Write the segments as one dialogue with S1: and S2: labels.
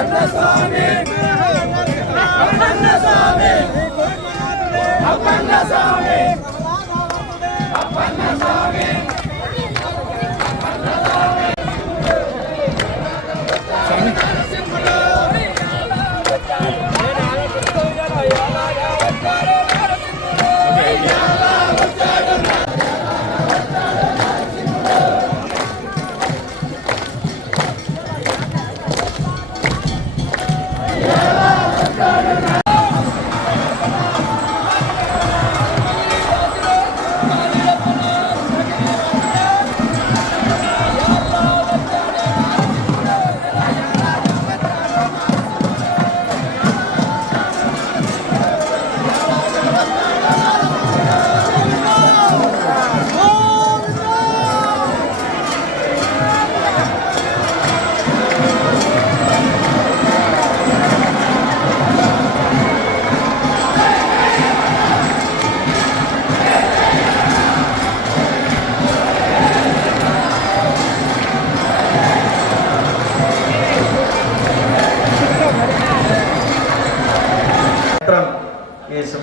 S1: Santa Sonic!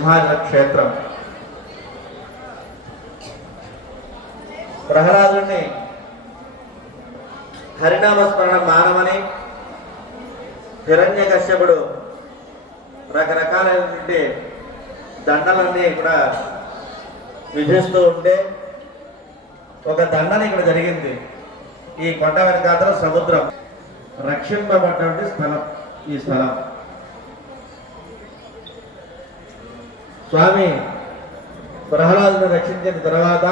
S1: Simhachala క్షేత్రం. ప్రహ్లాదుని హరినామస్మరణ మానమని హిరణ్య కశ్యపుడు రకరకాలైనటువంటి దండలన్నీ ఇక్కడ విధిస్తూ ఉంటే ఒక దండన ఇక్కడ జరిగింది. ఈ కొండ వెనకాతల సముద్రం. రక్షింపబడినటువంటి స్థలం ఈ స్థలం. స్వామి ప్రహ్లాదుని రక్షించిన తర్వాత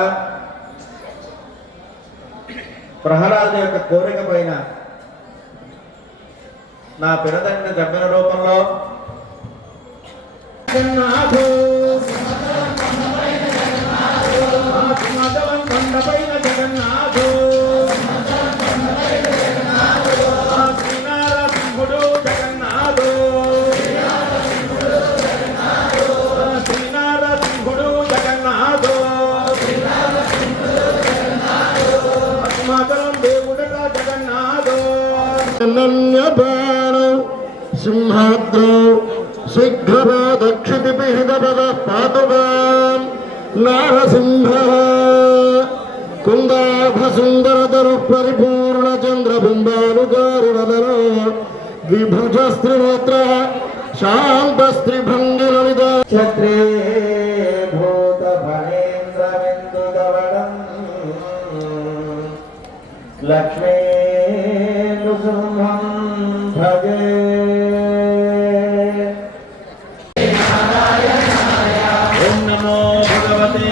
S1: ప్రహ్లాదు యొక్క కోరిక పైన నా పిడతండ్రిని చంపిన రూపంలో
S2: సింహాద్రౌ శీఘ్రపాదక్షితి పిహితపద పాతుగాం నారసింహ కుందాభసుందరతరు పరిపూర్ణ చంద్రబింబానుకారుణదర విభుజ స్త్రినేత్ర శాంత స్త్రీభంగి లలిత
S1: క్షత్రే లక్ష్మీ నృసింహం భజే ఓం నమో భగవతే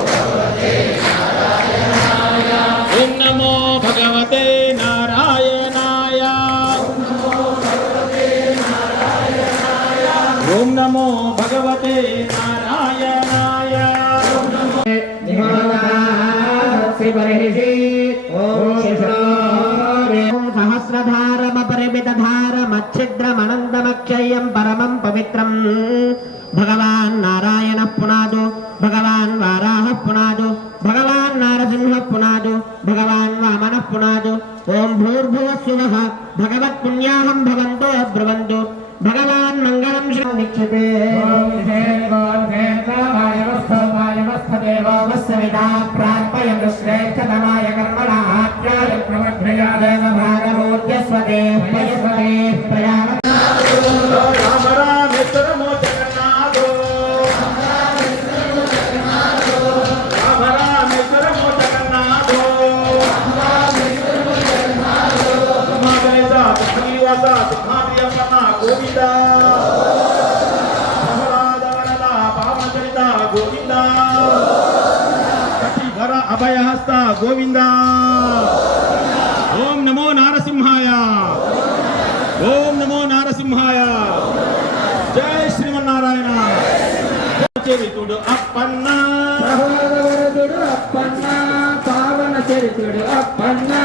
S3: సహస్రధారమపరిమితధారమచ్ఛిద్రమనందమక్షయం పరమం పవిత్రం భగవాన్ నారాయణ పునాదు భగవాన్ వారాహ పునాదు భగవాన్ నారసింహ పునాదు భగవాన్ వామన పునాదు ఓం భూర్భువ సువః భగవత్ పుణ్యాహం భవంతో బ్రువంతు భగవాన్ మంగళం దీక్షతే ప్రార్పయం గోవిందా. సహరాదారద పాపచరిత
S1: గోవిందా. కటిధర అభయహస్త గోవిందా. ఓం నమో నారసింహాయ. ఓం నమో నారసింహాయ. జై శ్రీమన్నారాయణ. చరితుడు అప్పన్న.
S4: అప్పన్న పావన చరితుడు అప్పన్నా.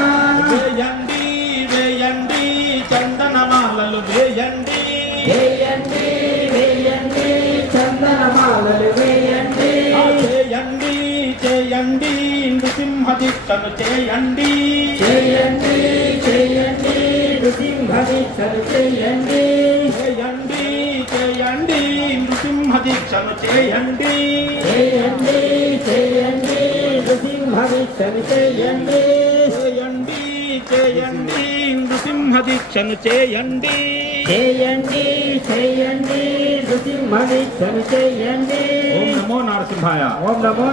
S1: దీక్షను చేయండి.
S4: చేయండి చేయండి నృసింహ దీక్షలు చేయండి.
S1: చేయండి చేయండి నృసింహ దీక్షను చేయండి.
S4: చేయండి చేయండి నృసింహ దీక్షలు చేయండి.
S1: చేయండి చేయండి నృసింహ దీక్షను చేయండి.
S4: చేయండి చేయండి నృసింహ దీక్షలు చేయండి.
S1: ఓం నమో నరసింహాయ.
S4: ఓం నమో